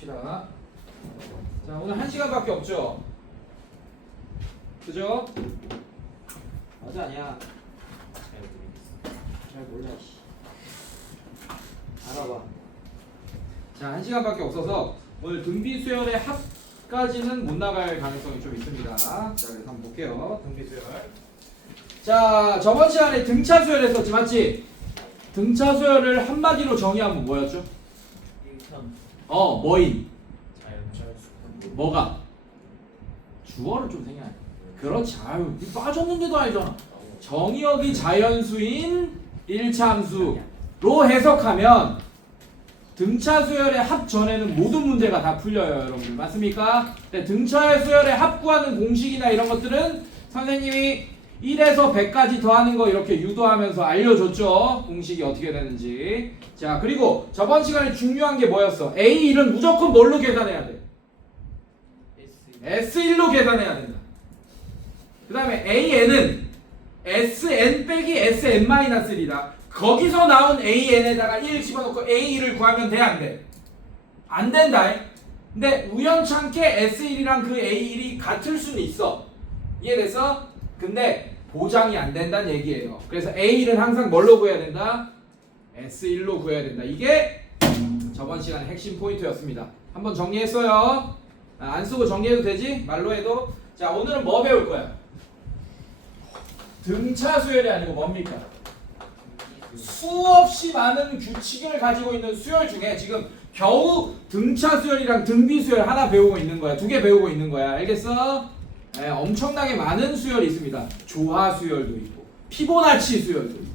합시다. 자, 오늘 1시간밖에 없죠? 그죠? 맞아, 아니야? 잘 몰라, 씨. 알아봐. 자, 1시간밖에 없어서 오늘 등비수열의 합까지는 못 나갈 가능성이 좀 있습니다. 자, 그래서 한번 볼게요. 등비수열. 자, 저번 시간에 등차수열 했었지, 맞지? 등차수열을 한마디로 정의하면 뭐였죠? 뭐인? 뭐가? 주어를 좀 생각해. 그렇지. 아유, 빠졌는데도 알잖아. 정의역이 자연수인 1차함수로 해석하면 등차수열의 합 전에는 모든 문제가 다 풀려요, 여러분들. 맞습니까? 네, 등차수열의 합 구하는 공식이나 이런 것들은 선생님이 1에서 100까지 더하는 거 이렇게 유도하면서 알려줬죠. 공식이 어떻게 되는지. 자, 그리고 저번 시간에 중요한 게 뭐였어? A1은 무조건 뭘로 계산해야 돼? S1로 계산해야 된다. 그 다음에 AN은 SN 빼기 SN-1이다. 거기서 나온 AN에다가 1 집어넣고 A1을 구하면 돼, 안 돼? 안 된다. 근데 우연찮게 S1이랑 그 A1이 같을 수는 있어. 이해됐어? 근데 보장이 안 된다는 얘기예요. 그래서 A1은 항상 뭘로 구해야 된다? S1로 구해야 된다. 이게 저번 시간의 핵심 포인트였습니다. 한번 정리했어요. 안 쓰고 정리해도 되지? 말로 해도. 자, 오늘은 뭐 배울 거야? 등차수열이 아니고 뭡니까? 수없이 많은 규칙을 가지고 있는 수열 중에 지금 겨우 등차수열이랑 등비수열 하나 배우고 있는 거야. 2개 배우고 있는 거야. 알겠어? 네, 엄청나게 많은 수열이 있습니다. 조화수열도 있고 피보나치 수열도 있고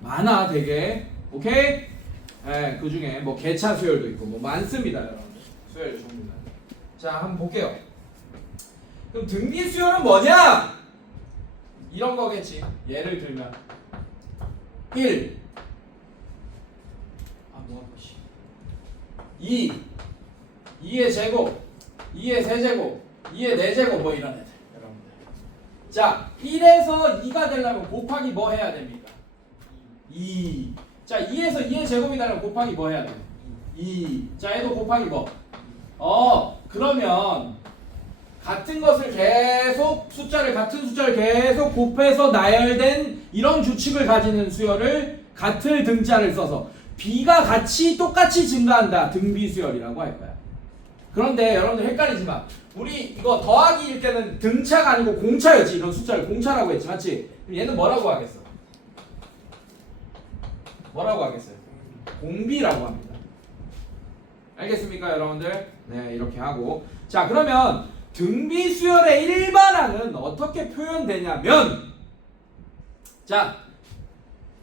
많아 되게. 오케이? 네, 그 중에 뭐 개차수열도 있고 뭐 많습니다, 여러분. 수열 종류가. 자, 한번 볼게요. 그럼 등비수열은 뭐냐? 이런 거겠지. 예를 들면 1 2 2의 제곱 2의 세제곱 2의 4제곱 뭐 이런 애들 여러분들. 자, 1에서 2가 되려면 곱하기 뭐 해야 됩니까? 2. 자, 2에서 2의 제곱이 되려면 곱하기 뭐 해야 돼? 2. 자, 얘도 곱하기 뭐? 그러면 같은 것을 계속 같은 숫자를 계속 곱해서 나열된 이런 규칙을 가지는 수열을 같을 등자를 써서 B가 똑같이 증가한다. 등비수열이라고 할 거야. 그런데 여러분들 헷갈리지 마. 우리 이거 더하기일 때는 등차가 아니고 공차였지. 이런 숫자를 공차라고 했지. 맞지? 그럼 얘는 뭐라고 하겠어? 뭐라고 하겠어요? 공비라고 합니다. 알겠습니까, 여러분들? 네, 이렇게 하고. 자, 그러면 등비수열의 일반항은 어떻게 표현되냐면, 자,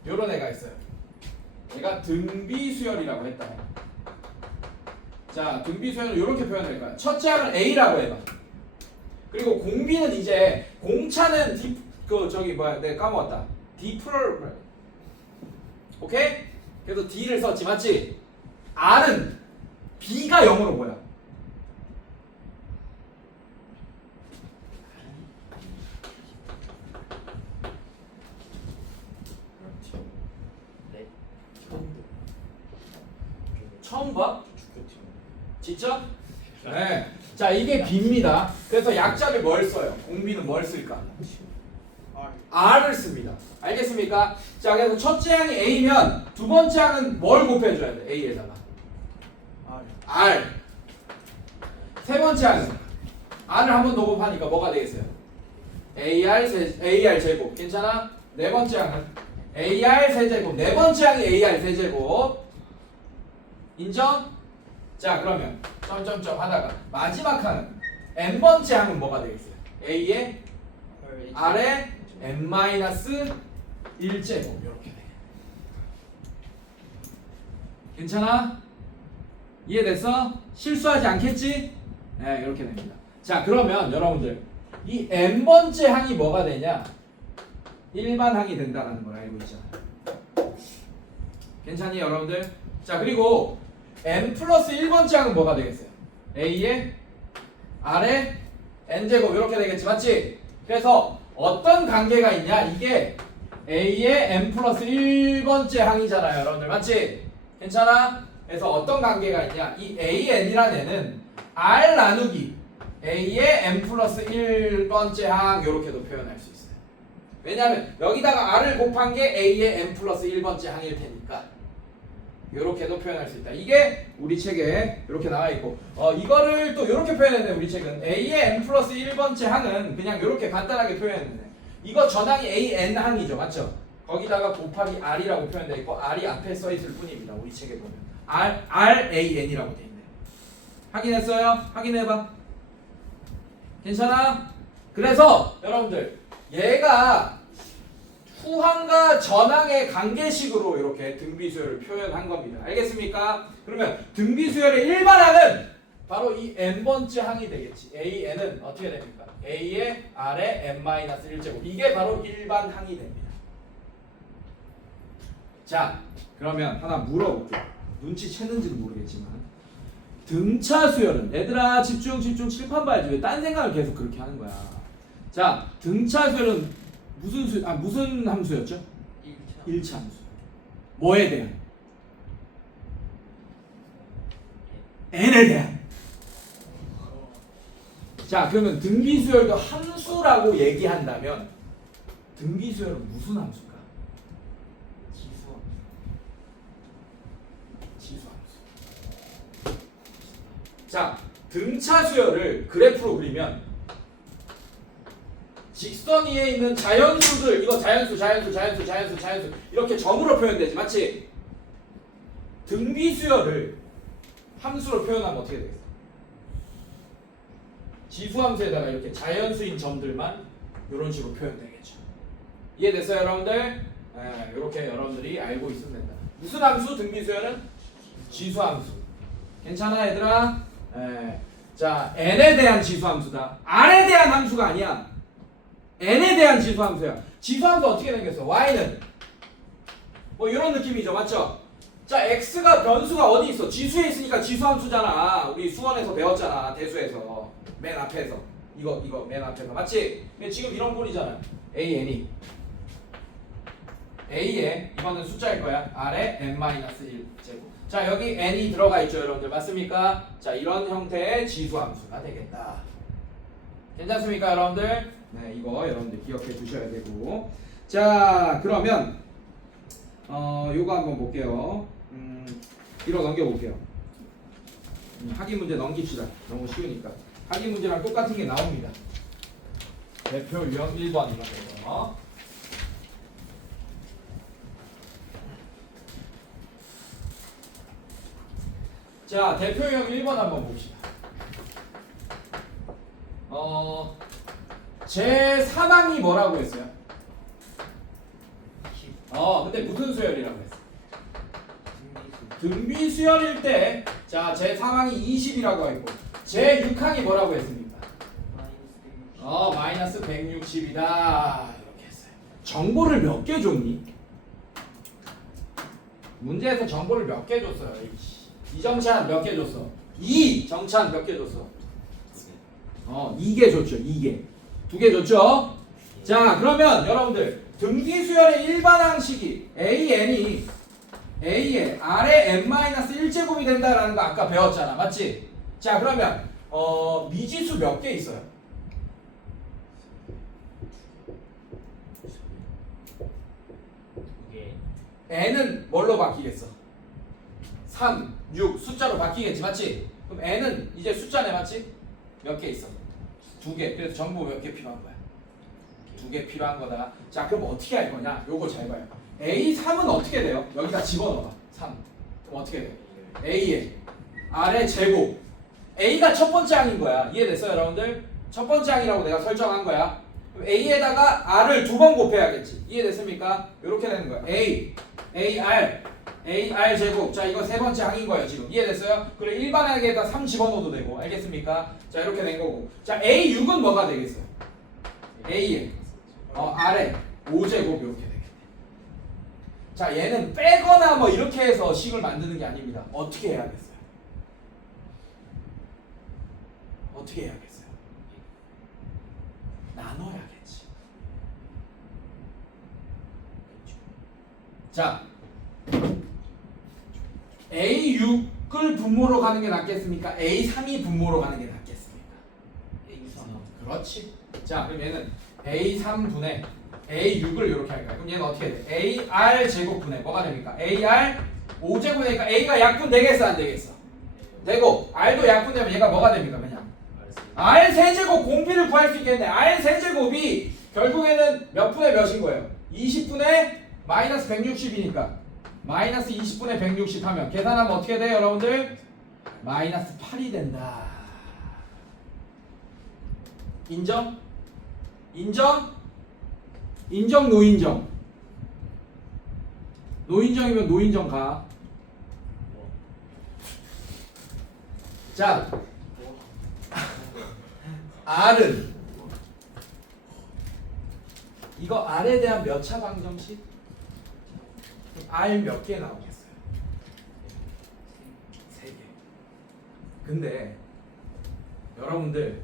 요런 애가 있어요. 얘가 등비수열이라고 했다. 자, 등비수열은 이렇게 표현될 거야. 첫째 항을 A라고 해봐. 그리고 공비는 이제 공차는 내가 까먹었다. D 프롤. 오케이? 그래서 D를 썼지, 맞지? R은 B가 0으로 뭐야? 처음 봐? 진짜? 네. 자, 이게 B입니다. 그래서 약자를 뭘 써요? 공비는 뭘 쓸까? R을 씁니다. 알겠습니까? 자, 그래서 첫째 항이 A면 두 번째 항은 뭘 곱해줘야 돼? A에다가 R. 세 번째 항은 R을 한 번 더 곱하니까 뭐가 되겠어요? AR 제곱. 괜찮아? 네 번째 항은 AR 세제곱. 네 번째 항이 AR 세제곱. 인정? 자, 그러면 점점점 하다가 마지막 항은 n번째 항은 뭐가 되겠어요? A에 R에 n-1제곱 이렇게 돼. 괜찮아? 이해됐어? 실수하지 않겠지? 네, 이렇게 됩니다. 자, 그러면 여러분들 이 n번째 항이 뭐가 되냐? 일반 항이 된다는 걸 알고 있잖아요. 괜찮니, 여러분들? 자, 그리고 n 플러스 1번째 항은 뭐가 되겠어요? A에 R에 n제곱 이렇게 되겠지, 맞지? 그래서 어떤 관계가 있냐? 이게 A에 n 플러스 1번째 항이잖아요, 여러분들. 맞지? 괜찮아? 그래서 어떤 관계가 있냐? 이 AN이라는 애는 R 나누기 A의 n 플러스 1번째 항 이렇게도 표현할 수 있어요. 왜냐하면 여기다가 R을 곱한 게 A의 n 플러스 1번째 항일 테니까 이렇게도 표현할 수 있다. 이게 우리 책에 이렇게 나와 있고 이거를 또 이렇게 표현했네. 우리 책은 A의 n 플러스 1번째 항은 그냥 이렇게 간단하게 표현했네. 이거 전항이 AN 항이죠. 맞죠? 거기다가 곱하기 R이라고 표현되어 있고 R이 앞에 써 있을 뿐입니다. 우리 책에 보면 RAN이라고 돼 있네. 확인했어요? 확인해봐. 괜찮아? 그래서 여러분들 얘가 후항과 전항의 관계식으로 이렇게 등비수열을 표현한 겁니다. 알겠습니까? 그러면 등비수열의 일반항은 바로 이 n번째 항이 되겠지. AN은 어떻게 됩니까? A의 R의 n-1제곱. 이게 바로 일반항이 됩니다. 자, 그러면 하나 물어볼게. 눈치챘는지는 모르겠지만 등차 수열은 얘들아 집중 칠판 봐야지. 왜 딴 생각을 계속 그렇게 하는 거야. 자, 등차 수열은 무슨 함수였죠? 1차 함수. 뭐에 대한? n에 대한. 자, 그러면 등비수열도 함수라고 얘기한다면 등비수열은 무슨 함수일까? 지수함수. 자, 등차 수열을 그래프로 그리면 직선 위에 있는 자연수들, 이거 자연수 이렇게 점으로 표현되지, 맞지? 등비수열을 함수로 표현하면 어떻게 되겠어? 지수함수에다가 이렇게 자연수인 점들만 이런 식으로 표현되겠죠. 이해됐어요, 여러분들? 네, 이렇게 여러분들이 알고 있으면 된다. 무슨 함수? 등비수열은 지수함수. 괜찮아, 얘들아? 네. 자, n에 대한 지수함수다. r에 대한 함수가 아니야. n에 대한 지수함수야. 지수함수 어떻게 생겼어? y는 뭐 이런 느낌이죠, 맞죠? 자, x가 변수가 어디 있어? 지수에 있으니까 지수함수잖아. 우리 수원에서 배웠잖아, 대수에서 맨 앞에서 이거 맨 앞에서, 맞지? 근데 지금 이런 꼴이잖아. an이 a에 이거는 숫자일 거야. r에 n-1 제곱. 자, 여기 n이 들어가 있죠, 여러분들. 맞습니까? 자, 이런 형태의 지수함수가 되겠다. 괜찮습니까, 여러분들? 네, 이거 여러분들 기억해 두셔야 되고. 자, 그러면 요거 한번 볼게요. 이거 넘겨볼게요. 확인 문제 넘깁시다. 너무 쉬우니까. 확인 문제랑 똑같은 게 나옵니다. 대표 유형 1번 이런 거. 자, 대표 유형 1번 한번 봅시다. 제 3항이 뭐라고 했어요? 근데 무슨 수열이라고 했어? 등비수열일 때, 자, 제 3항이 20이라고 했고, 제 6항이 뭐라고 했습니까? 마이너스 160이다. 이렇게 했어요. 정보를 몇 개 줬니? 문제에서 정보를 몇 개 줬어요? 이 정찬 몇 개 줬어? 2 정찬 몇 개 줬어? 2개 줬죠. 2개. 2개 줬죠? 자, 그러면 여러분들 등비수열의 일반항식이 AN이 A에 R의 n-1제곱이 된다라는 거 아까 배웠잖아. 맞지? 자, 그러면 미지수 몇 개 있어요? n은 뭘로 바뀌겠어? 3, 6 숫자로 바뀌겠지. 맞지? 그럼 n은 이제 숫자네. 맞지? 몇 개 있어? 2개. 그래서 정보 몇 개 필요한 거야? 2개 필요한 거다. 자, 그럼 어떻게 할 거냐? 요거 잘 봐요. A3은 어떻게 돼요? 여기다 집어넣어봐. 3. 그럼 어떻게 돼? A에 R의 제곱. A가 첫 번째 항인 거야. 이해됐어요, 여러분들? 첫 번째 항이라고 내가 설정한 거야. 그럼 A에다가 R을 2번 곱해야겠지. 이해됐습니까? 이렇게 되는 거야. AR 제곱. 자, 이거 세 번째 항인 거예요, 지금. 이해됐어요? 그래, 일반항에다 3 집어넣어도 되고. 알겠습니까? 자, 이렇게 된 거고. 자, A6은 뭐가 되겠어요? A에 R에 5제곱 이렇게 되겠네. 자, 얘는 빼거나 뭐 이렇게 해서 식을 만드는 게 아닙니다. 어떻게 해야겠어요? 어떻게 해야겠어요? 나눠야겠지. 자, A6을 분모로 가는 게 낫겠습니까? A3이 분모로 가는 게 낫겠습니까? A3. 그렇지. 자, 그럼 얘는 A3분의 A6을 이렇게 할까요? 그럼 얘는 어떻게 돼? AR 제곱분의 뭐가 됩니까? AR 5제곱이니까 A가 약분 되겠어 안 되겠어? 되고 R도 약분되면 얘가 뭐가 됩니까? 그냥 R 세제곱 공비를 구할 수 있겠네. R 세제곱이 결국에는 몇 분의 몇인 거예요? 20분의 마이너스 160이니까 마이너스 20분의 160 하면 계산하면 어떻게 돼요 여러분들? 마이너스 8이 된다. 인정? 인정? 인정 노인정? 노인정이면 노인정 가. 자, R은 이거 R에 대한 몇 차 방정식? R 몇 개 나오겠어요? 3개. 근데 여러분들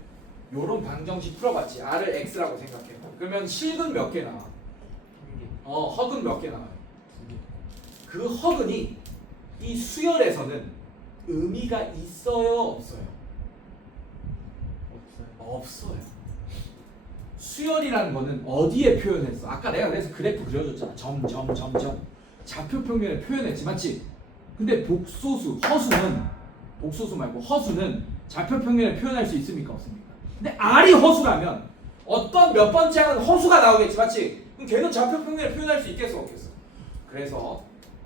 요런 방정식 풀어봤지? R을 X라고 생각해봐. 그러면 실근 몇 개 나와? 허근 몇 개 나와요? 그 허근이 이 수열에서는 의미가 있어요? 없어요? 없어요. 수열이라는 거는 어디에 표현했어? 아까 내가 그래서 그래프 그려줬잖아. 점. 좌표 평면에 표현했지, 맞지? 근데 복소수 말고 허수는 좌표 평면에 표현할 수 있습니까? 없습니까? 근데 R이 허수라면 어떤 몇 번째 항은 허수가 나오겠지, 맞지? 그럼 걔는 좌표 평면에 표현할 수 있겠어, 없겠어? 그래서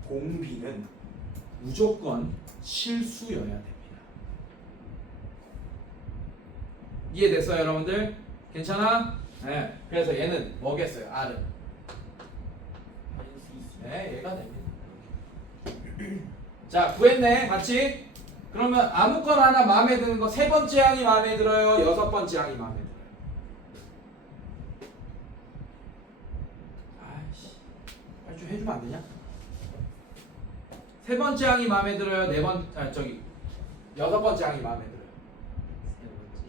공비는 무조건 실수여야 됩니다. 이해됐어요, 여러분들? 괜찮아? 네. 그래서 얘는 뭐겠어요? R은? 네, 얘가 됩니다. 자, 구했네, 맞지? 그러면 아무거나 하나 마음에 드는 거 세 번째 항이 마음에 들어요? 여섯 번째 항이 마음에 들어요? 아이씨, 빨리 좀 해주면 안 되냐? 세 번째 항이 마음에 들어요? 여섯 번째 항이 마음에 들어요?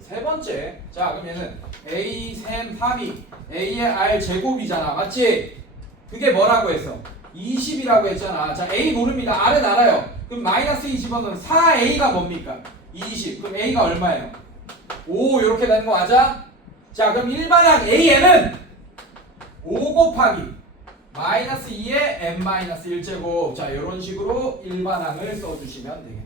세 번째. 자, 그럼 얘는 A, 3, 3이 A의 R 제곱이잖아, 맞지? 그게 뭐라고 했어? 20이라고 했잖아. 자, A 모릅니다. R은 알아요. 그럼 마이너스 20은 4A가 뭡니까? 20. 그럼 A가 얼마예요? 5 이렇게 되는 거 맞아? 자, 그럼 일반항 A에는 5 곱하기 마이너스 2의 n-1제곱. 자, 이런 식으로 일반항을 써주시면 되겠네.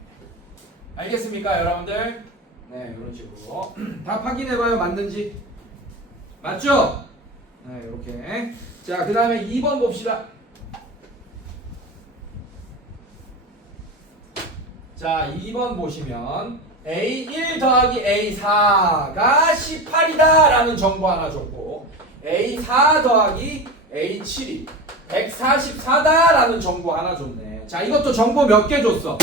알겠습니까, 여러분들? 네, 이런 식으로 다 확인해봐요, 맞는지. 맞죠? 네, 이렇게. 자, 그 다음에 2번 봅시다. 자, 2번 보시면 A1 더하기 A4가 18이다 라는 정보 하나 줬고 A4 더하기 A7이 144다 라는 정보 하나 줬네. 자, 이것도 정보 몇 개 줬어?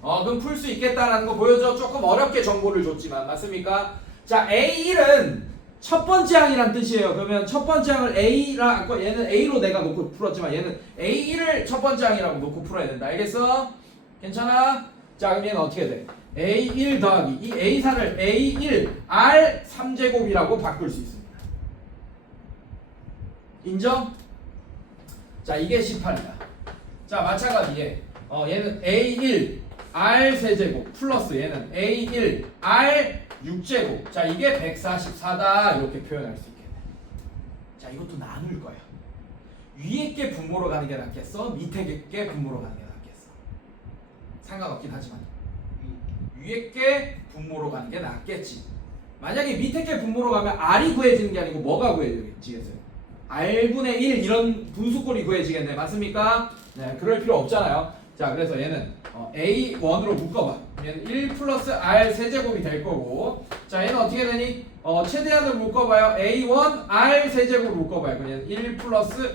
그럼 풀 수 있겠다라는 거 보여줘. 조금 어렵게 정보를 줬지만 맞습니까? 자, A1은 첫 번째 항이란 뜻이에요. 그러면 첫 번째 항을 A라, 얘는 A로 내가 놓고 풀었지만 얘는 A1을 첫 번째 항이라고 놓고 풀어야 된다. 알겠어? 괜찮아? 자, 그럼 얘는 어떻게 돼? A1 더하기 이 A4를 A1 R 3제곱이라고 바꿀 수 있습니다. 인정? 자, 이게 18이다. 자, 마찬가지에 얘는 A1 R 세제곱 플러스 얘는 A1 R 6제곱. 자, 이게 144다 이렇게 표현할 수 있겠네. 자, 이것도 나눌 거야. 위에 게 분모로 가는 게 낫겠어? 밑에 게 분모로 가는 게 낫겠어? 상관없긴 하지만 위에 게 분모로 가는 게 낫겠지. 만약에 밑에 게 분모로 가면 R이 구해지는 게 아니고 뭐가 구해지겠어요? R분의 1 이런 분수꼴이 구해지겠네. 맞습니까? 네, 그럴 필요 없잖아요. 자, 그래서 얘는 A1으로 묶어봐. 얘는 1 플러스 R 세제곱이 될 거고. 자, 얘는 어떻게 되니? 최대한으로 묶어봐요. A1 R 세제곱으로 묶어봐요. 그럼 얘는 1 플러스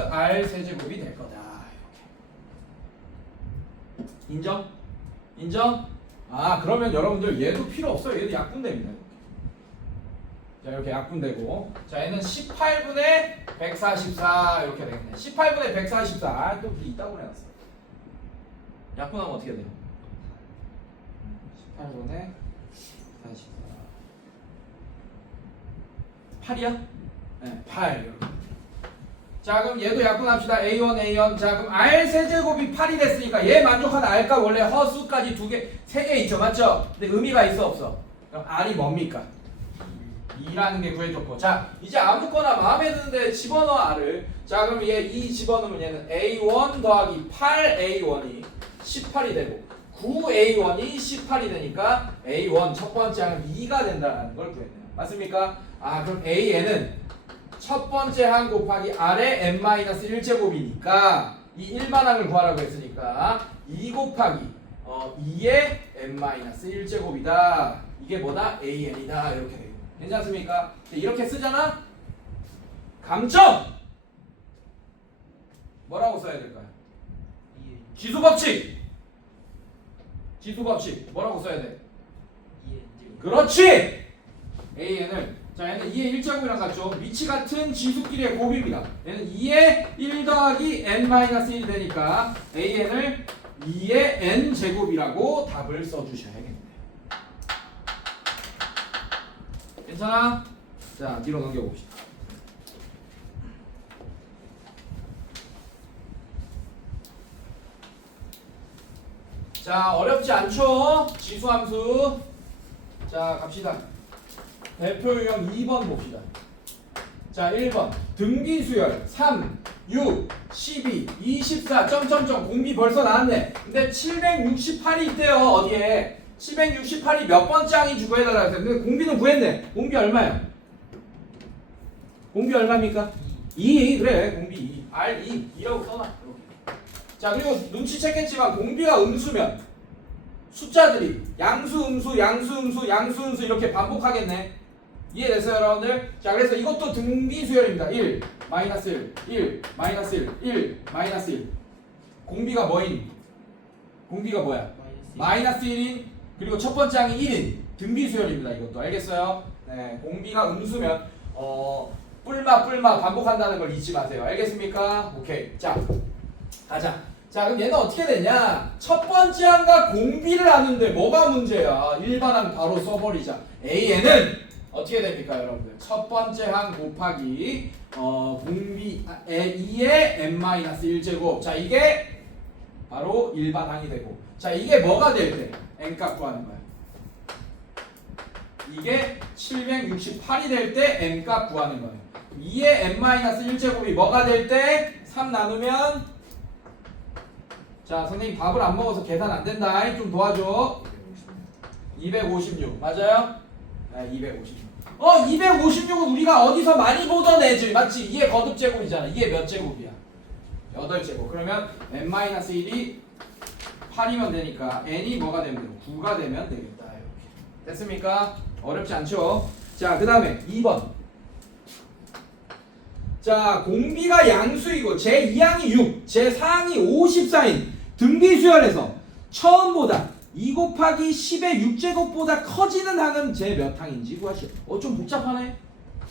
R 세제곱이 될 거다. 이렇게. 인정? 인정? 아, 그러면 여러분들 얘도 필요 없어요. 얘도 약분됩니다. 자, 이렇게 약분되고. 자, 얘는 18분의 144 이렇게 되겠네. 18분의 144. 또 이따고 해놨어. 약분하면 어떻게 돼요? 18분의 44. 8이야? 네, 8 이렇게. 자 그럼 얘도 약분합시다. A1 자 그럼 R 세제곱이 8이 됐으니까 얘 만족하는 R값 원래 허수까지 3개 있죠 맞죠? 근데 의미가 있어 없어? 그럼 R이 뭡니까? 2라는 게 구해줬고 자 이제 아무거나 마음에 드는데 집어넣어 R을 자 그럼 얘 2 집어넣으면 얘는 A1 더하기 8A1이 18이 되고 9A1이 18이 되니까 A1 첫 번째 항은 2가 된다는 걸 구했네요. 맞습니까? 아 그럼 AN은 첫 번째 항 곱하기 R의 n-1제곱이니까 이 일반항을 구하라고 했으니까 2 곱하기 2의 n-1제곱이다. 이게 뭐다? AN이다. 이렇게 되고 괜찮습니까? 이렇게 쓰잖아? 감점! 뭐라고 써야 될까요? 지수법칙! 지수법칙 뭐라고 써야 돼? 그렇지! AN을 자 얘는 2의 1제곱이랑 같죠? 위치 같은 지수끼리의 곱입니다. 얘는 2의 1 더하기 n-1이 되니까 AN을 2의 n제곱이라고 답을 써주셔야겠네요. 괜찮아? 자 뒤로 넘겨봅시다. 자 어렵지 않죠? 지수함수 자 갑시다. 대표 유형 2번 봅시다. 자 1번 등비수열 3, 6, 12, 24 점점점 공비 벌써 나왔네. 근데 768이 있대요. 어디에? 768이 몇 번째 항인지 구해달라고 했어요. 근데 공비는 구했네. 공비 얼마야? 공비 얼마입니까? 2 그래 공비 2 R2 2라고 써놔. 자 그리고 눈치챘겠지만 공비가 음수면 숫자들이 양수 음수 양수 음수 양수 음수 이렇게 반복하겠네. 이해됐어요 여러분들? 자 그래서 이것도 등비수열입니다. 1, 마이너스 1, 1, 마이너스 1, 1, 마이너스 1 공비가 뭐인? 공비가 뭐야? 마이너스 1인 그리고 첫 번째 항이 1인 등비수열입니다. 이것도 알겠어요? 네, 공비가 음수면 뿔마 반복한다는 걸 잊지 마세요. 알겠습니까? 오케이 자 가자. 자 그럼 얘는 어떻게 되냐? 첫 번째 항과 공비를 아는데 뭐가 문제야? 일반항 바로 써버리자. AN은 어떻게 됩니까 여러분들? 첫 번째 항 곱하기 공비 2의 n-1제곱 자 이게 바로 일반항이 되고 자 이게 뭐가 될 때? n값 구하는 거야. 이게 768이 될 때 n값 구하는 거예요. 2의 n-1제곱이 뭐가 될 때? 3 나누면 자 선생님 밥을 안 먹어서 계산 안 된다. 좀 도와줘. 256 맞아요? 네 256 256은 우리가 어디서 많이 보던 애지 맞지? 2의 거듭제곱이잖아. 2의 몇 제곱이야? 8제곱. 그러면 n-1이 8이면 되니까 n이 뭐가 되면 되고 9가 되면 되겠다. 이렇게 됐습니까? 어렵지 않죠? 자 그 다음에 2번 자 공비가 양수이고 제2항이 6 제4항이 54인 등비수열에서 처음보다 2 곱하기 10의 6제곱보다 커지는 항은 제 몇 항인지 구하시오. 좀 복잡하네.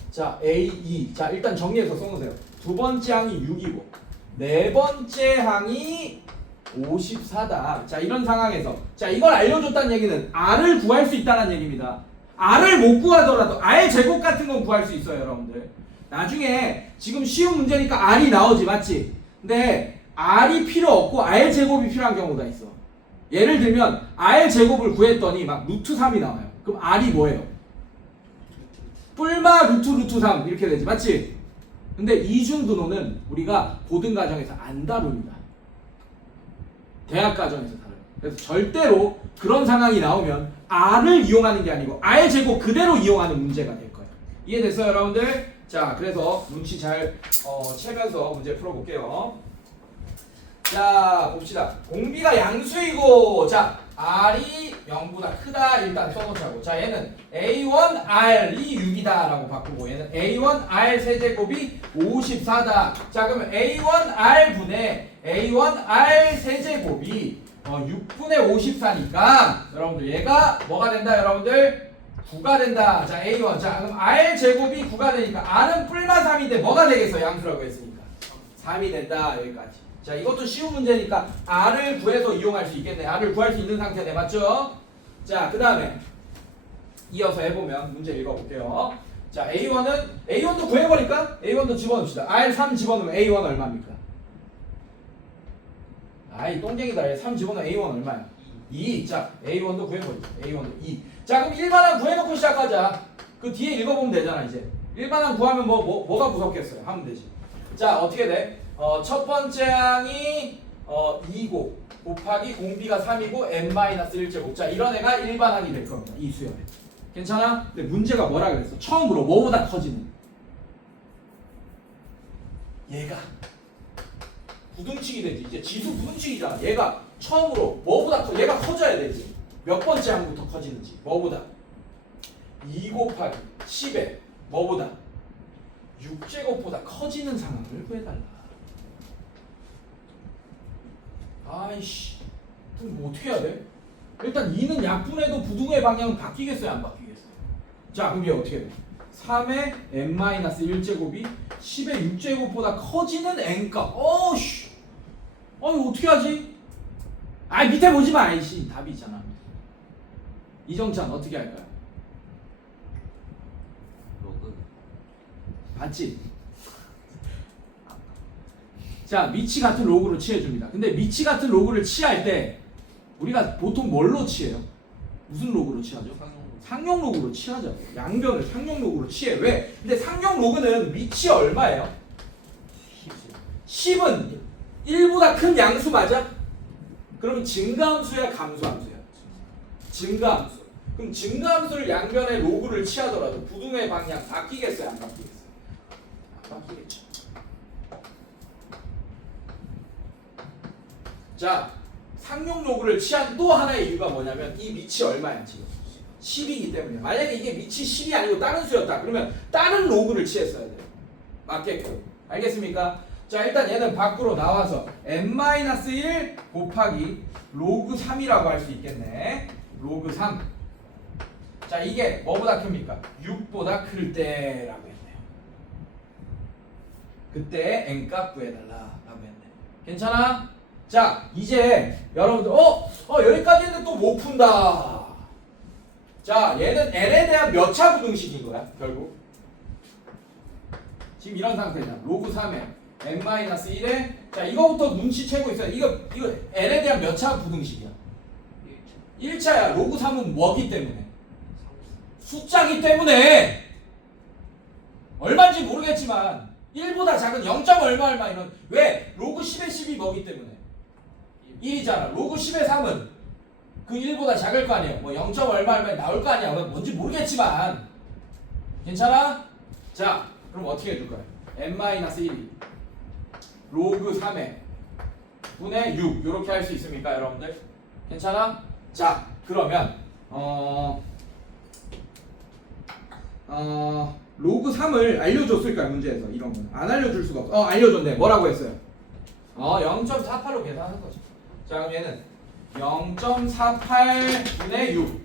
자 A, 2 자 일단 정리해서 써놓으세요. 두 번째 항이 6이고 네 번째 항이 54다. 자 이런 상황에서 자 이걸 알려줬다는 얘기는 R을 구할 수 있다는 얘기입니다. R을 못 구하더라도 R 제곱 같은 건 구할 수 있어요 여러분들. 나중에 지금 쉬운 문제니까 R이 나오지 맞지? 근데 R이 필요 없고 R 제곱이 필요한 경우가 있어. 예를 들면 R 제곱을 구했더니 막 루트 3이 나와요. 그럼 R이 뭐예요? 뿔마 루트 3 이렇게 되지 맞지? 근데 이중분호는 우리가 고등 과정에서 안 다룹니다. 대학 과정에서 다뤄요. 그래서 절대로 그런 상황이 나오면 R을 이용하는 게 아니고 R 제곱 그대로 이용하는 문제가 될 거예요. 이해됐어요 여러분들? 자 그래서 눈치 잘 채면서 문제 풀어볼게요. 자 봅시다. 공비가 양수이고 자 R이 0보다 크다 일단 써놓자고. 자 얘는 A1R이 6이다 라고 바꾸고 얘는 A1R 세제곱이 54다. 자 그러면 A1R 분의 A1R 세제곱이 6분의 54니까 여러분들 얘가 뭐가 된다 여러분들? 9가 된다. 자 A1 자 그럼 R 제곱이 9가 되니까 R은 뿔마 3인데 뭐가 되겠어? 양수라고 했으니까 3이 된다. 여기까지. 자 이것도 쉬운 문제니까 R을 구해서 이용할 수 있겠네. R을 구할 수 있는 상태네. 맞죠? 자 그 다음에 이어서 해보면 문제 읽어볼게요. 자, A1도 구해버릴까? A1도 집어넣읍시다. R3 집어넣으면 A1 얼마입니까? 아이 똥쟁이다. R3 집어넣으면 A1 얼마야? 2. 자, A1도 구해버리자. A1도 2. 자, 그럼 일반항 구해놓고 시작하자. 그 뒤에 읽어보면 되잖아, 이제. 일반항 구하면 뭐가 무섭겠어요? 하면 되지. 자, 어떻게 돼? 첫 번째 항이 2고 곱하기 공비가 3이고 n-1제곱. 자, 이런 애가 일반항이 될 겁니다. 이 수열에. 괜찮아? 근데 문제가 뭐라 그랬어? 처음으로 뭐보다 커지는 얘가 부등식이 되지. 이제 지수 부등식이잖아. 얘가 처음으로 뭐보다 얘가 커져야 되지. 몇 번째 항부터 커지는지. 뭐보다 2 곱하기 10에 뭐보다 6제곱보다 커지는 상황을 구해달라. 아이씨, 그럼 뭐 어떻게 해야 돼? 일단 2는 약분해도 부등의 방향은 바뀌겠어요? 안 바뀌겠어요? 자, 그럼 얘 어떻게 돼? 3의 n-1제곱이 10의 6제곱보다 커지는 n값. 어우씨, 이거 어떻게 하지? 아, 밑에 보지 마. 아이씨, 답이 있잖아. 이정찬 어떻게 할까요? 로그. 봤지? 자, 미치 같은 로그로 취해줍니다. 근데 미치 같은 로그를 취할 때 우리가 보통 뭘로 취해요? 무슨 로그로 취하죠? 상용 로그로 취하죠. 양변을 상용 로그로 취해. 왜? 근데 상용 로그는 미치 얼마예요? 10은 1보다 큰 양수 맞아? 그럼 증가함수야 감소함수야? 증가함수. 그럼 증가함수를 양변의 로그를 취하더라도 부등의 방향 바뀌겠어요? 안 바뀌겠어요? 안 바뀌겠죠. 자, 상용 로그를 취한 또 하나의 이유가 뭐냐면 이 밑이 얼마야 지금? 10이기 때문에. 만약에 이게 밑이 10이 아니고 다른 수였다. 그러면 다른 로그를 취했어야 돼요. 맞게끔. 알겠습니까? 자, 일단 얘는 밖으로 나와서 n-1 곱하기 로그 3이라고 할 수 있겠네. 로그 3. 자, 이게 뭐보다 큽니까? 6보다 클 때라고 했네요. 그때 n값 구해달라라고 했네. 괜찮아? 자, 이제 여러분들 여기까지 했는데 또 못 푼다. 자, 얘는 n에 대한 몇 차 부등식인 거야 결국? 지금 이런 상태잖아. 로그 3에 n-1에 자, 이거부터 눈치채고 있어요. 이거 n에 대한 몇 차 부등식이야? 1차야. 로그 3은 뭐기 때문에? 숫자기 때문에. 얼마인지 모르겠지만 1보다 작은 0. 얼마 이런. 왜? 로그 10의 10이 뭐기 때문에? 1이잖아. 로그 10의 3은 그 1보다 작을 거 아니에요. 뭐 0. 얼마 나올 거 아니야. 뭔지 모르겠지만. 괜찮아? 자, 그럼 어떻게 해줄 거야? n-1이 로그 3에 분의 6 이렇게 할 수 있습니까, 여러분들? 괜찮아? 자, 그러면 로그 3을 알려줬을까요, 문제에서? 이런 건 안 알려줄 수가 없어. 알려줬네. 뭐라고 했어요? 0.48로 계산하는 거죠. 자, 그럼 얘는 0.48분의 6.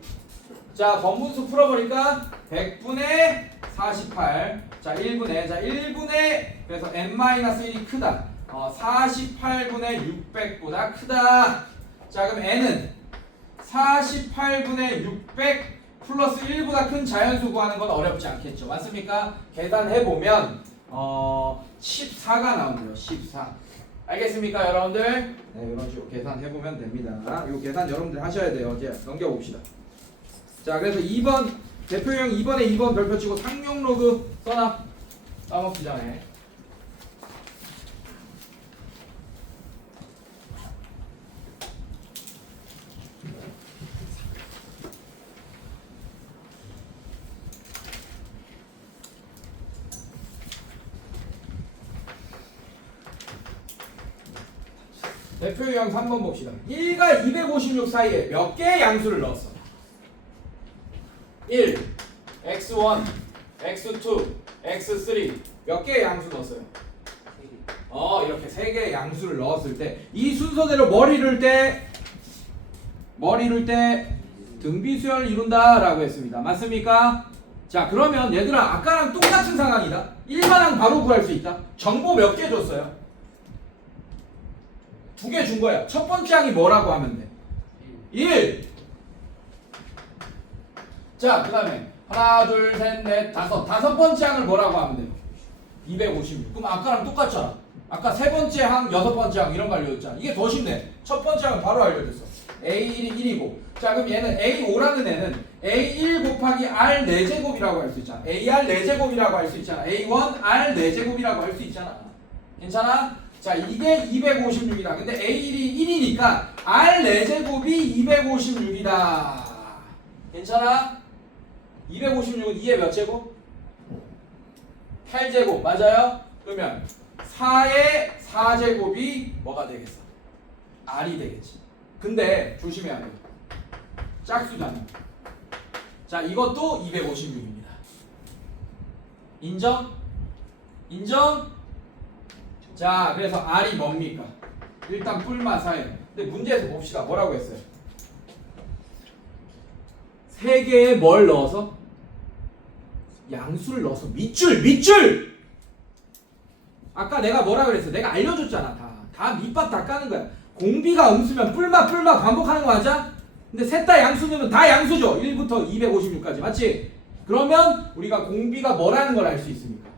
자, 번분수 풀어버리니까 100분의 48. 자, 1분의 그래서 n-1이 크다. 48분의 600보다 크다. 자, 그럼 n은 48분의 600 플러스 1보다 큰 자연수 구하는 건 어렵지 않겠죠. 맞습니까? 계산해보면 14가 나온대요. 14. 알겠습니까, 여러분들? 네, 이런 식으로 계산해보면 됩니다. 이 계산 여러분들 하셔야 돼요. 이제 넘겨봅시다. 자, 그래서 2번 대표형 2번에 2번 별표 치고 상용 로그 써놔. 까먹기 전에. 대표 유형 3번 봅시다. 1과 256 사이에 몇 개의 양수를 넣었어? 1, x1, x2, x3 몇 개의 양수 넣었어요? 이렇게 3개의 양수를 넣었을 때 이 순서대로 머리를 때 등비수열을 이룬다 라고 했습니다. 맞습니까? 자, 그러면 얘들아 아까랑 똑같은 상황이다. 1반항 바로 구할 수 있다. 정보 몇 개 줬어요? 2개 준 거야. 첫 번째 항이 뭐라고 하면 돼? 1. 자, 그 다음에 하나, 둘, 셋, 넷, 다섯 번째 항을 뭐라고 하면 돼요? 256. 그럼 아까랑 똑같잖아. 아까 세 번째 항, 여섯 번째 항 이런 거 알려줬잖아. 이게 더 쉽네. 첫 번째 항은 바로 알려줬어. A1이 1이고. 자, 그럼 얘는 A5라는 애는 A1 곱하기 R 4제곱이라고 할 수 있잖아. AR 4제곱이라고 할 수 있잖아. A1 R 4제곱이라고 할 수 있잖아. 괜찮아? 자, 이게 256이다. 근데 A1이 1이니까 R 4제곱이 256이다. 괜찮아? 256은 2의 몇 제곱? 8제곱. 맞아요? 그러면 4의 4제곱이 뭐가 되겠어? R이 되겠지. 근데 조심해야 돼요. 짝수잖아. 자, 이것도 256입니다. 인정? 인정? 자, 그래서 R이 뭡니까? 일단 뿔마 4예요. 근데 문제에서 봅시다. 뭐라고 했어요? 3개에 뭘 넣어서? 양수를 넣어서 밑줄! 아까 내가 뭐라 그랬어? 내가 알려줬잖아. 다 밑밥 다 까는 거야. 공비가 음수면 뿔마 반복하는 거 맞아? 근데 셋 다 양수 넣으면 다 양수죠. 1부터 256까지 맞지? 그러면 우리가 공비가 뭐라는 걸 알 수 있습니까?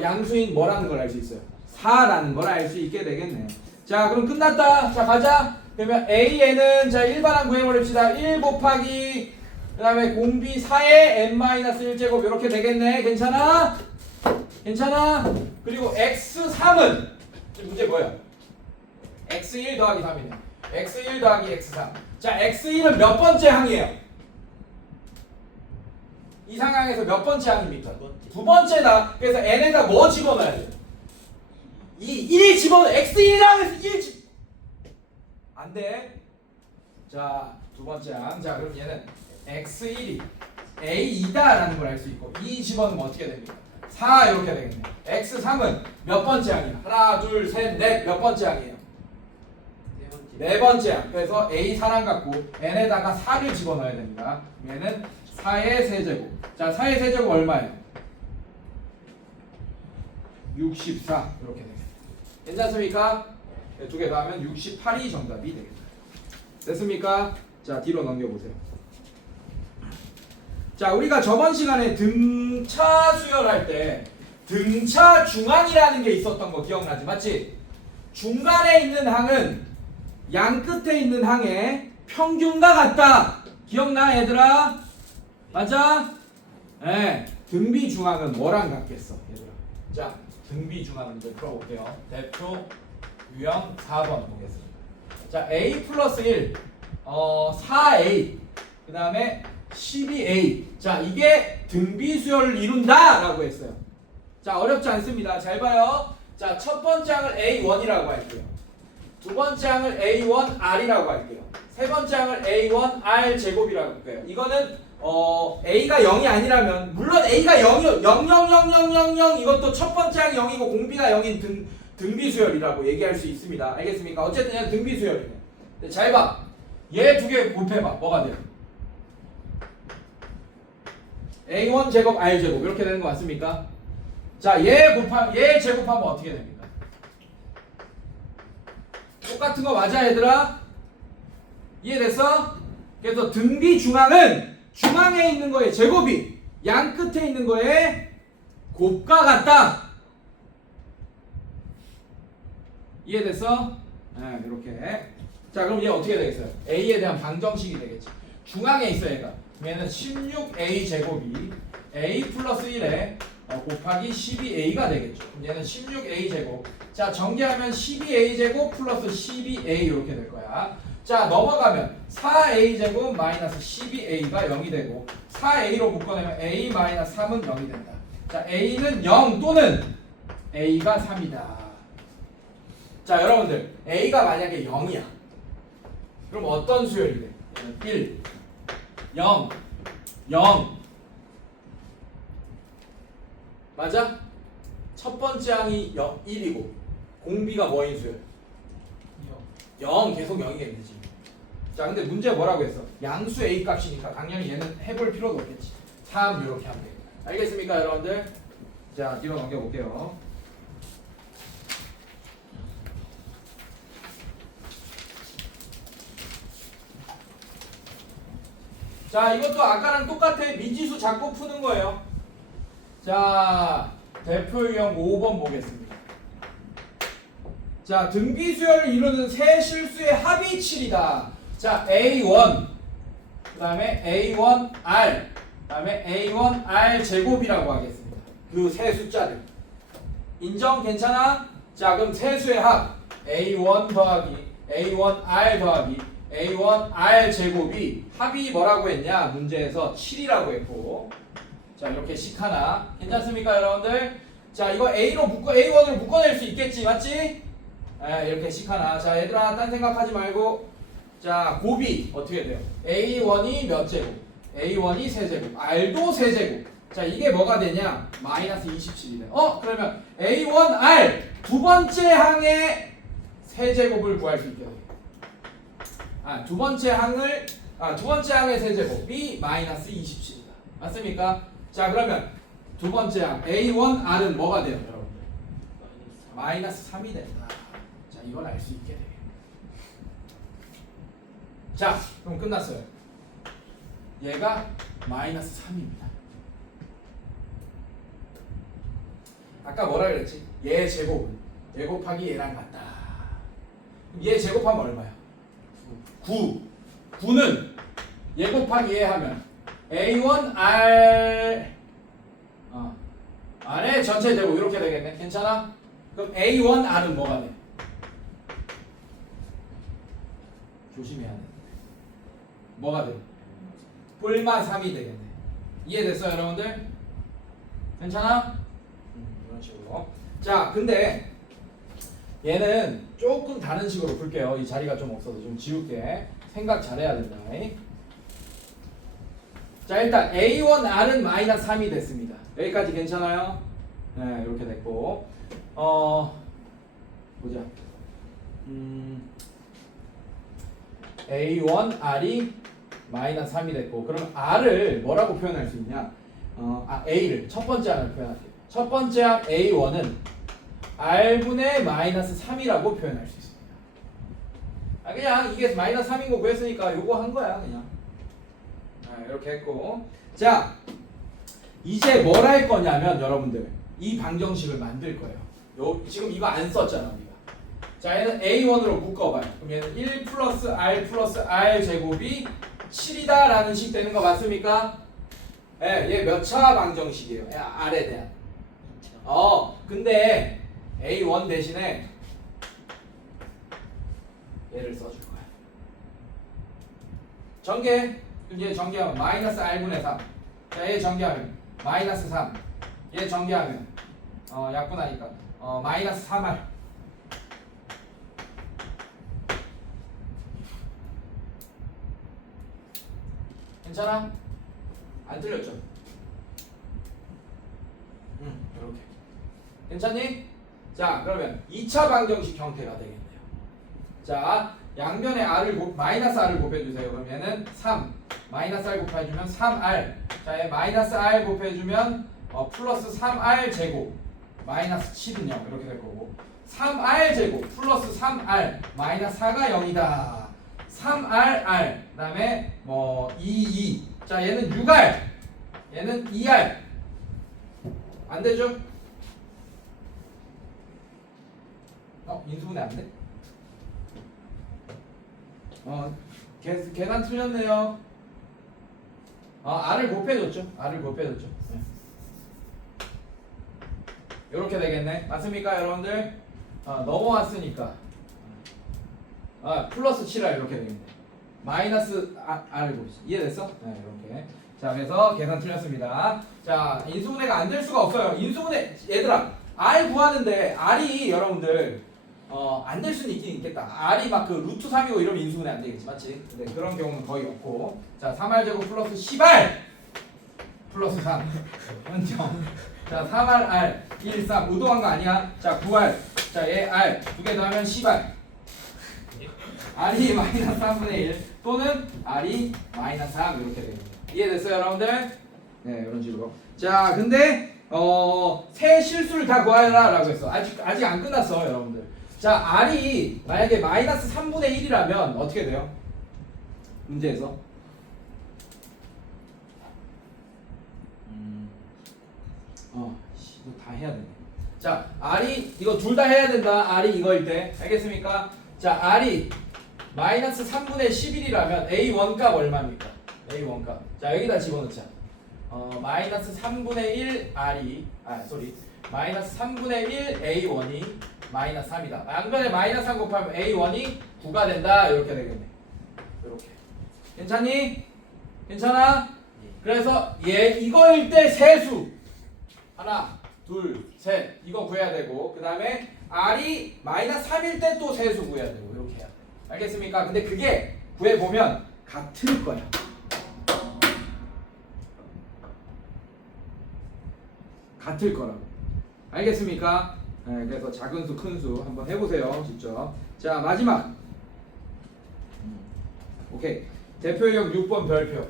양수인 뭐라는 걸 알 수 있어요? 4라는 걸 알 수 있게 되겠네요. 자, 그럼 끝났다. 자, 가자. 그러면 A에는 자 일반항 구해버립시다. 1 곱하기 그 다음에 공비 4의 n-1제곱 이렇게 되겠네. 괜찮아? 괜찮아? 그리고 x3은 지금 문제 뭐야? x1 더하기 3이네. x1 더하기 x3. 자, x1은 몇 번째 항이에요? 이 상황에서 몇 번째 항입니까? 두 번째다. 그래서 n에다 뭐 집어넣어야 돼? 1 집어넣어. x1이랑 해서 1 안 돼. 자, 두 번째 항. 자, 그럼 얘는 x1이 a2다라는 걸 알 수 있고 2 집어넣으면 어떻게 됩니까? 4 이렇게 되겠네. x3은 몇 번째 항이야? 하나, 둘, 셋, 넷 몇 번째 항이에요? 네 번째 항. 그래서 a4랑 같고 n에다가 4를 집어넣어야 됩니다. 얘는 4의 세제곱. 자, 4의 세제곱 얼마예요? 64 이렇게 되겠습니다. 괜찮습니까? 네, 두 개 더하면 68이 정답이 되겠다. 됐습니까? 자, 뒤로 넘겨보세요. 자, 우리가 저번 시간에 등차 수열할 때 등차 중앙이라는 게 있었던 거 기억나지? 맞지? 중간에 있는 항은 양 끝에 있는 항의 평균과 같다. 기억나 얘들아? 맞아? 네. 등비 중앙은 뭐랑 같겠어 얘들아? 자, 등비 중앙은 좀 풀어볼게요. 대표 유형 4번 보겠습니다. 자, a 플러스 1 4a 그 다음에 12a. 자, 이게 등비수열을 이룬다 라고 했어요. 자, 어렵지 않습니다. 잘 봐요. 자, 첫 번째 항을 a1이라고 할게요. 두 번째 항을 a1r이라고 할게요. 세 번째 항을 a1r 제곱이라고 할게요. 이거는 a가 0이 아니라면 물론 a가 0이요. 00000 이것도 첫 번째 항이 0이고 공비가 0인 등비수열이라고 얘기할 수 있습니다. 알겠습니까? 어쨌든 얘는 등비수열이네. 잘 봐. 얘 두 개 곱해봐. 뭐가 돼요? A1 제곱 R 제곱 이렇게 되는 거 맞습니까? 자, 얘 제곱하면 어떻게 됩니까? 똑같은 거 맞아 얘들아? 이해됐어? 그래서 등비 중앙은 중앙에 있는 거의 제곱이 양 끝에 있는 거의 곱과 같다. 이해됐어? 네, 이렇게. 자, 그럼 얘 어떻게 되겠어요? A에 대한 방정식이 되겠지. 중앙에 있어 얘가. 얘는 16a 제곱이 a 플러스 1에 곱하기 12a가 되겠죠. 그럼 얘는 16a 제곱. 자, 전개하면 12a 제곱 플러스 12a 이렇게 될 거야. 자, 넘어가면 4a 제곱 마이너스 12a가 0이 되고 4a로 묶어내면 a 마이너스 3은 0이 된다. 자, a는 0 또는 a가 3이다. 자, 여러분들 a가 만약에 0이야. 그럼 어떤 수열이 돼? 1 0 0 맞아? 첫 번째 항이 1이고 공비가 뭐인 수열? 0 계속 0이겠지. 자, 근데 문제 뭐라고 했어? 양수 A 값이니까 당연히 얘는 해볼 필요도 없겠지. 3 이렇게 하면 되겠다. 알겠습니까 여러분들? 자, 뒤로 넘겨볼게요. 자, 이것도 아까랑 똑같아. 미지수 잡고 푸는 거예요. 자, 대표 유형 5번 보겠습니다. 자, 등비수열을 이루는 세 실수의 합이 7이다. 자, A1, 그 다음에 A1R, 그 다음에 A1R 제곱이라고 하겠습니다. 그 세 숫자들. 인정? 괜찮아? 자, 그럼 세 수의 합 A1 더하기 A1R 더하기 A1R 제곱이 합이 뭐라고 했냐? 문제에서 7이라고 했고, 자, 이렇게 식 하나. 괜찮습니까, 여러분들? 자, 이거 A로 A1으로 묶어낼 수 있겠지, 맞지? 이렇게 식 하나. 자, 얘들아, 딴 생각하지 말고. 자, 곱이 어떻게 돼요? A1이 몇 제곱? A1이 세제곱, R도 세제곱. 자, 이게 뭐가 되냐? 마이너스 27이 돼. 그러면 A1R 두 번째 항의 세제곱을 구할 수 있게 돼. 두 번째 항의 세제곱이 마이너스 27이다. 맞습니까? 자, 그러면 두 번째 항 A1R은 뭐가 돼요, 여러분들? 마이너스 3이 된다. 자, 이걸 알 수 있게 돼. 자, 그럼 끝났어요. 얘가 마이너스 3입니다. 아까 뭐라 그랬지? 얘 제곱은 얘 곱하기 얘랑 같다. 그럼 얘 제곱하면 얼마야? 9. 9는 얘 곱하기 얘 하면 A1R R의 전체 제곱 이렇게 되겠네. 괜찮아? 그럼 A1R은 뭐가 돼? 조심해야 돼. 뭐가 돼? 뿔마 3이 되겠네. 이해됐어요, 여러분들? 괜찮아? 이런 식으로. 자, 근데 얘는 조금 다른 식으로 풀게요. 이 자리가 좀 없어서 좀 지울게. 생각 잘해야 된다. 자, 일단 A1R은 마이너스 3이 됐습니다. 여기까지 괜찮아요? 네, 이렇게 됐고. 보자. A1R이 마이너스 3이 됐고, 그럼 R을 뭐라고 표현할 수 있냐? A를 첫 번째 항을 표현할게요. 첫 번째 항 A1은 R분의 마이너스 3이라고 표현할 수 있습니다. 그냥 이게 마이너스 3인 거 구했으니까 요거 한 거야, 그냥. 이렇게 했고. 자, 이제 뭘 할 거냐면 여러분들 이 방정식을 만들 거예요. 지금 이거 안 썼잖아, 우리가. 자, 얘는 A1으로 묶어봐요. 그럼 얘는 1 플러스 R 제곱이 7이다 라는 식 되는 거 맞습니까? 얘 몇 차 방정식이에요? R에 대한. 근데 A1 대신에 얘를 써줄 거야. 전개. 그럼 얘 전개하면 마이너스 R분의 3. 자, 얘 전개하면 마이너스 3. 얘 전개하면 약분하니까 마이너스 3R. 괜찮아? 안 틀렸죠? 이렇게. 괜찮니? 자, 그러면 2차 방정식 형태가 되겠네요. 자, 양변에 마이너스 R을 곱해주세요. 그럼 얘는 3. 마이너스 R 곱해주면 3R. 자, 얘 마이너스 R 곱해주면 플러스 3R 제곱. 마이너스 7은 0. 이렇게 될 거고. 3R 제곱 플러스 3R 마이너스 4가 0이다. 3RR. 그 다음에 2. 자, 얘는 6R. 얘는 2R. 안 되죠? 인수분해 안 돼? 계산 틀렸네요. R을 곱해줬죠. R을 곱해줬죠. 네. 이렇게 되겠네. 맞습니까, 여러분들? 넘어왔으니까. 플러스 7R 이렇게 되겠네. 마이너스 R을 곱시. 이해됐어? 네, 이렇게. 자, 그래서 계산 틀렸습니다. 자, 인수분해가 안 될 수가 없어요. 인수분해, 얘들아, R 구하는데 R이 여러분들 안 될 수는 있긴 있겠다. R이 막 그 루트 3이고 이러면 인수분해 안 되겠지, 맞지? 근데 그런 경우는 거의 없고. 자, 3R 제곱 플러스 10R 플러스 3. 원정. 자, 3R 1, 3 의도한 거 아니야. 자, 9R. 자, 얘 R 두 개 더하면 10R. R이 마이너스 3분의 1 또는 R이 마이너스 3 이렇게 됩니다. 이해됐어요, 여러분들? 네, 이런 식으로. 자, 근데 세 실수를 다 구하라 라고 했어. 아직 안 끝났어, 여러분들. 자, R이 만약에 마이너스 3분의 1이라면 어떻게 돼요? 문제에서 이거 다 해야 되네. 자, R이 이거 둘 다 해야 된다. R이 이거일 때. 알겠습니까? 자, R이 마이너스 3분의 11이라면 A1 값 얼마입니까? A1 값. 자, 여기다 집어넣자. 마이너스 3분의 1 R이 마이너스 3분의 1 A1이 마이너스 3이다. 양변에 마이너스 3 곱하면 A1이 9가 된다. 이렇게 되겠네. 이렇게. 괜찮니? 괜찮아? 그래서 이거일 때 세수 하나, 둘, 셋 이거 구해야 되고 그 다음에 R이 마이너스 3일 때 또 세수 구해야 되고 이렇게 해야 돼. 알겠습니까? 근데 그게 구해보면 같을 거야. 같을 거라고. 알겠습니까? 네, 그래서 작은 수, 큰 수 한번 해보세요. 직접. 자, 마지막. 오케이. 대표역 6번 별표.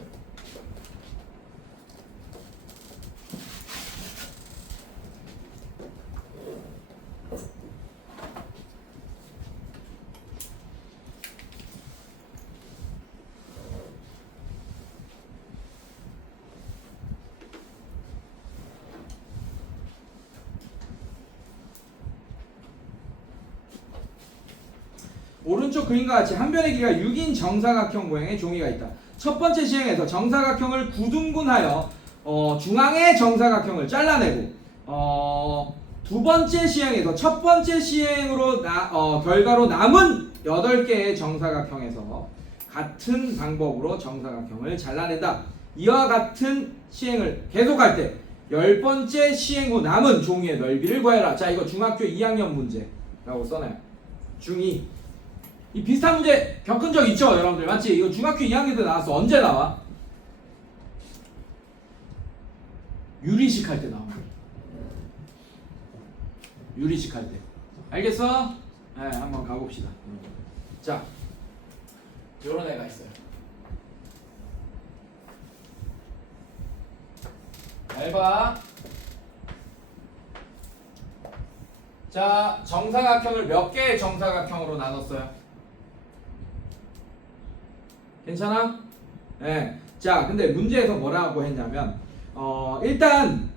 오른쪽 그림과 같이 한 변의 길이가 6인 정사각형 모양의 종이가 있다. 첫 번째 시행에서 정사각형을 구등분하여 중앙의 정사각형을 잘라내고 두 번째 시행에서 첫 번째 시행으로 결과로 남은 8개의 정사각형에서 같은 방법으로 정사각형을 잘라낸다. 이와 같은 시행을 계속할 때 10번째 시행 후 남은 종이의 넓이를 구해라. 자, 이거 중학교 2학년 문제라고 써놔요. 중2. 이 비슷한 문제 겪은 적 있죠, 여러분들? 맞지? 이거 중학교 2학년 때 나왔어. 언제 나와? 유리식 할 때 나와. 유리식 할 때. 알겠어? 네, 한번 가봅시다. 자, 요런 애가 있어요. 잘 봐. 자, 정사각형을 몇 개의 정사각형으로 나눴어요? 괜찮아? 네. 자, 근데 문제에서 뭐라고 했냐면 일단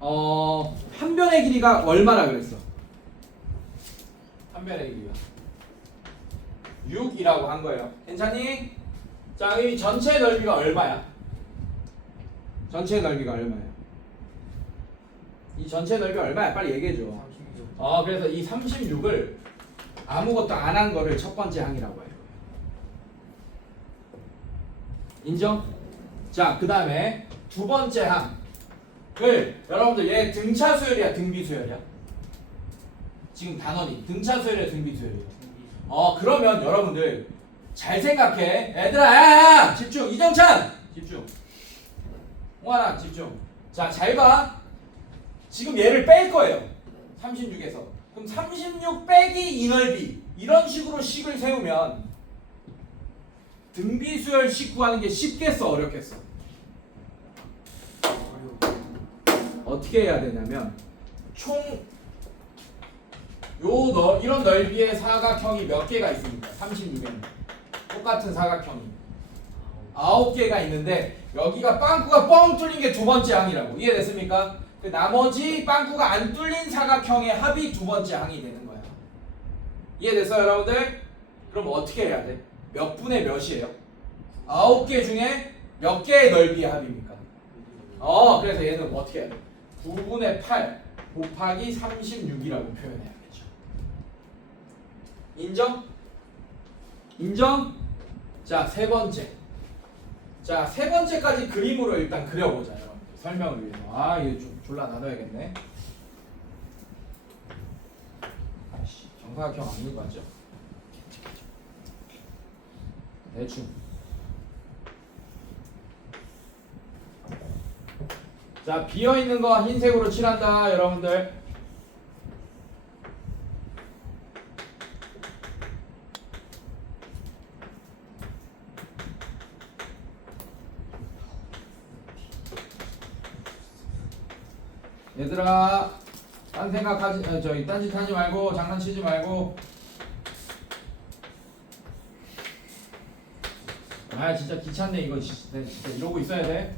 한 변의 길이가 얼마라 그랬어? 한 변의 길이가 6이라고 한 거예요. 괜찮니? 자, 이 전체 넓이가 얼마야? 전체 넓이가 얼마야? 이 전체 넓이가 얼마야? 빨리 얘기해 줘. 36. 그래서 이 36을 아무것도 안 한 거를 첫 번째 항이라고 해요. 인정? 자, 그 다음에 두 번째 항을 여러분들 얘 등차 수열이야, 등비 수열이야? 지금 단원이 등차 수열이야, 등비 수열이야? 그러면 여러분들 잘 생각해. 얘들아, 야, 집중. 이정찬 집중. 홍환아 집중. 자, 잘 봐. 지금 얘를 뺄 거예요. 36에서. 그럼 36 빼기 이 넓이 이런 식으로 식을 세우면 등비수열 식 구하는 게 쉽겠어, 어렵겠어? 어떻게 해야 되냐면 총 이런 넓이의 사각형이 몇 개가 있습니까? 36에는 똑같은 사각형이 9개가 있는데 여기가 빵꾸가 뻥 뚫린 게 두 번째 항이라고. 이해됐습니까? 그 나머지 빵꾸가 안 뚫린 사각형의 합이 두 번째 항이 되는 거야. 이해됐어요, 여러분들? 그럼 어떻게 해야 돼? 몇 분의 몇이에요? 9개 중에 몇 개의 넓이의 합입니까? 그래서 얘는 어떻게 해야 돼? 9분의 8 곱하기 36이라고 표현해야겠죠. 인정? 인정? 자, 세 번째. 자, 세 번째까지 그림으로 일단 그려보자, 여러분. 설명을 위해서. 이거 좀 졸라 나눠야겠네. 정사각형 아닌 거 같죠? 대충. 자, 비어있는 거 흰색으로 칠한다, 여러분들. 얘들아, 딴 생각하지, 딴짓 하지 말고, 장난치지 말고. 진짜 귀찮네, 이거. 진짜 이러고 있어야 돼.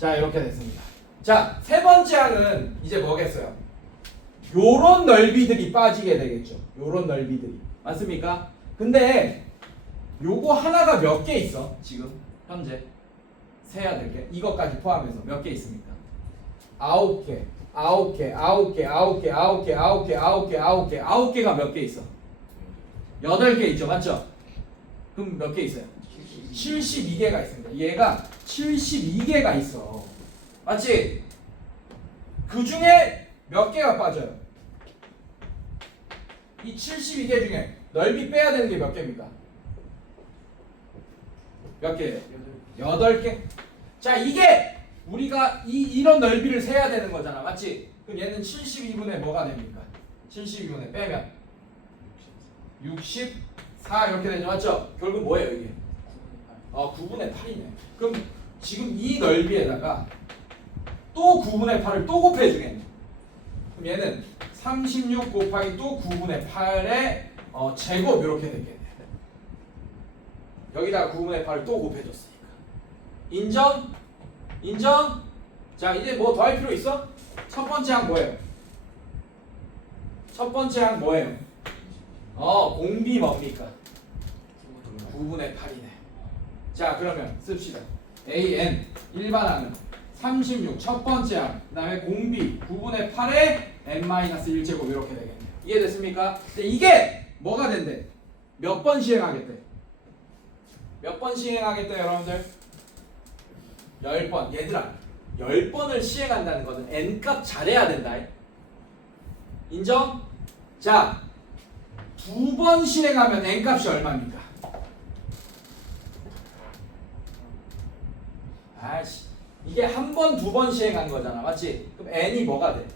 자 이렇게 됐습니다. 자 세 번째 항은 이제 뭐겠어요? 요런 넓이들이 빠지게 되겠죠. 요런 넓이들이 맞습니까? 근데 요거 하나가 몇 개 있어? 지금 현재 세야 될 게 이것까지 포함해서 몇 개 있습니까? 9개, 9개, 9개, 9개, 9개, 9개, 9개, 9개, 9개가 몇 개 있어? 8개 있죠, 맞죠? 그럼 몇 개 있어요? 72개가 있습니다. 얘가 72개가 있어. 맞지? 그 중에 몇 개가 빠져요? 이 72개 중에 넓이 빼야 되는 게 몇 개입니까? 몇 개예요? 8개? 자, 이게 우리가 이런 넓이를 세야 되는 거잖아. 맞지? 그럼 얘는 72분의 뭐가 됩니까? 72분의 빼면 64 이렇게 되죠. 맞죠? 결국 뭐예요, 이게? 9분의 8이네. 그럼 지금 이 넓이에다가 또 9분의 8을 또 곱해주겠네. 그럼 얘는 36 곱하기 또 9분의 8의 제곱 이렇게 되겠네. 여기다가 9분의 8을 또 곱해줬으니까. 인정? 인정? 자 이제 뭐 더 할 필요 있어? 첫 번째 항 뭐예요? 첫 번째 항 뭐예요? 공비 뭡니까? 9분의 8이네. 자 그러면 씁시다. AN 일반항은 36 첫 번째 항, 그 다음에 공비 9분의 8에 n-1제곱 이렇게 되겠네요. 이해됐습니까? 근데 이게 뭐가 된대? 몇 번 시행하겠대? 몇 번 시행하겠대 여러분들? 10번. 얘들아 10번을 시행한다는 것은 n값 잘해야 된다. 인정? 자 2번 시행하면 n값이 얼마입니까? 아이씨 이게 한 번, 2번 시행한 거잖아. 맞지? 그럼 n이 뭐가 돼?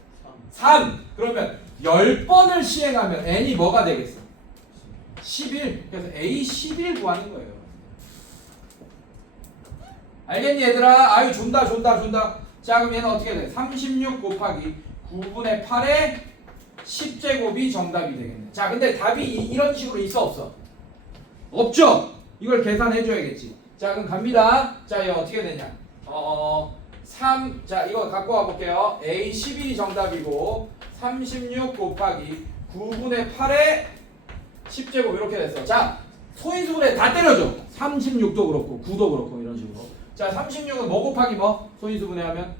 3. 그러면 10번을 시행하면 n이 뭐가 되겠어? 11. 그래서 a 11 구하는 거예요. 알겠니 얘들아? 아유 존다. 자 그럼 얘는 어떻게 돼? 36 곱하기 9분의 8의 10제곱이 정답이 되겠네. 자 근데 답이 이런 식으로 있어 없어? 없죠? 이걸 계산해 줘야겠지. 자 그럼 갑니다. 자 이거 어떻게 되냐? 3. 자 이거 갖고 와 볼게요. A 11이 정답이고 36 곱하기 9분의 8의 10제곱 이렇게 됐어. 자 소인수분해 다 때려줘. 36도 그렇고 9도 그렇고 이런 식으로. 자 36은 뭐 곱하기 뭐? 소인수분해하면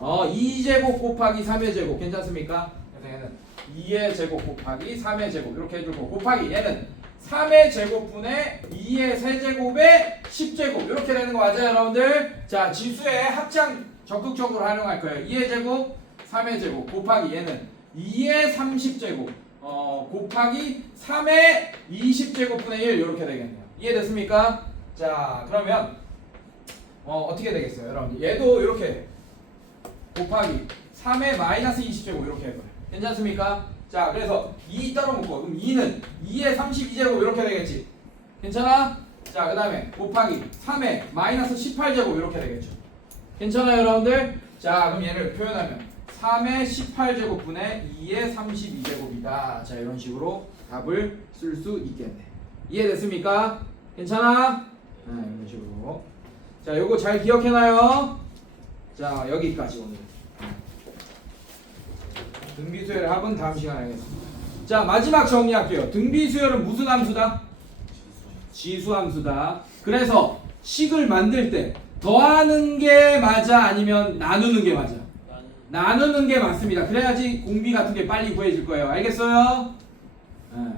2제곱 곱하기 3의 제곱 괜찮습니까? 그래서 얘는 2의 제곱 곱하기 3의 제곱 이렇게 해주고 곱하기 얘는 3의 제곱분의 2의 세제곱의 10제곱 이렇게 되는 거 맞아요 여러분들? 자 지수의 합장 적극적으로 활용할 거예요. 2의 제곱 3의 제곱 곱하기 얘는 2의 30제곱 곱하기 3의 20제곱분의 1 이렇게 되겠네요. 이해됐습니까? 자 그러면 어떻게 되겠어요 여러분들? 얘도 이렇게 곱하기 3의 마이너스 20제곱 이렇게 해봐요. 괜찮습니까? 자 그래서 2 따로 묶어. 그럼 2는 2의 32제곱 이렇게 되겠지. 괜찮아? 자 그 다음에 곱하기 3의 마이너스 18제곱 이렇게 되겠죠. 괜찮아요 여러분들? 자 그럼 얘를 표현하면 3의 18제곱분의 2의 32제곱이다. 자 이런 식으로 답을 쓸 수 있겠네. 이해됐습니까? 괜찮아? 이런 식으로. 자 요거 잘 기억해놔요. 자 여기까지 오늘 등비수열의 합은 다음 시간에 하겠습니다. 자 마지막 정리할게요. 등비수열은 무슨 함수다? 지수함수다. 그래서 식을 만들 때 더하는 게 맞아 아니면 나누는 게 맞아? 나누는 게 맞습니다. 그래야지 공비 같은 게 빨리 구해질 거예요. 알겠어요? 네.